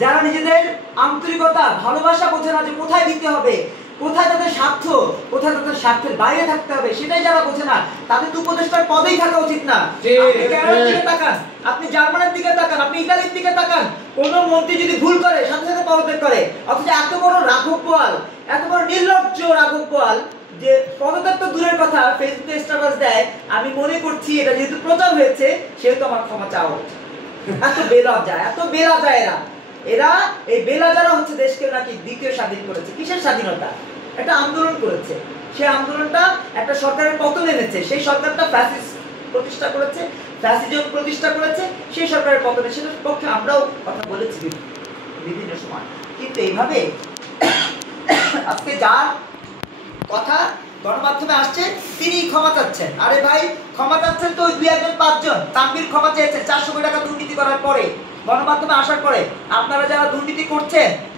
যারা নিজেদের আন্তরিকতা ভালোবাসা বোঝে না যে কোথায় দিতে হবে, কোথায় তাদের স্বার্থ, কোথায় তাদের স্বার্থের বাইরে থাকতে হবে, সেটাই যারা বোঝে না, তাদের তো উপদেষ্টার পদেই থাকা উচিত না। আপনি ক্যানাডার দিকে তাকান, আপনি জার্মানির দিকে তাকান, আপনি ইতালির দিকে তাকান, কোন মন্ত্রী যদি ভুল করে সাথে সাথে পদত্যাগ করে। অথচ এত বড় রাঘব বোয়াল, এত বড় নির্লজ্জ রাঘব বোয়াল যে পদত্যাগ তো দূরের কথা, ফেসবুকে স্ট্যাটাস দেয় আমি মনে করছি এটা যেহেতু প্রচার হয়েছে সেহেতু আমার ক্ষমা চাওয়া উচিত। এত বেলজ্জা, এত বেলজ্জা এরা। এরা এই বেলাজারা হচ্ছে দেশকে নাকি দ্বিতীয় স্বাধীন করেছে। কিসের স্বাধীনতা? একটা আন্দোলন করেছে, সেই আন্দোলনটা একটা সরকারের পতন এনেছে, সেই সরকারটা ফ্যাসিস্ট প্রতিষ্ঠা করেছে, ফ্যাসিজম প্রতিষ্ঠা করেছে, সেই সরকারের পতনে সেটার পক্ষে আমরাও কথা বলেছি বিভিন্ন সময়। কিন্তু এইভাবে আজকে যার কথা গণমাধ্যমে আসছে তিনি ক্ষমা চাচ্ছেন। আরে ভাই, ক্ষমা চাচ্ছেন তো ওই 2-1-5 জন। তানভীর ক্ষমা চেয়েছেন 400 কোটি টাকা দুর্নীতি করার পরে, গণমাধ্যমে আসার পরে। আপনারা যারা দুর্নীতি করছেন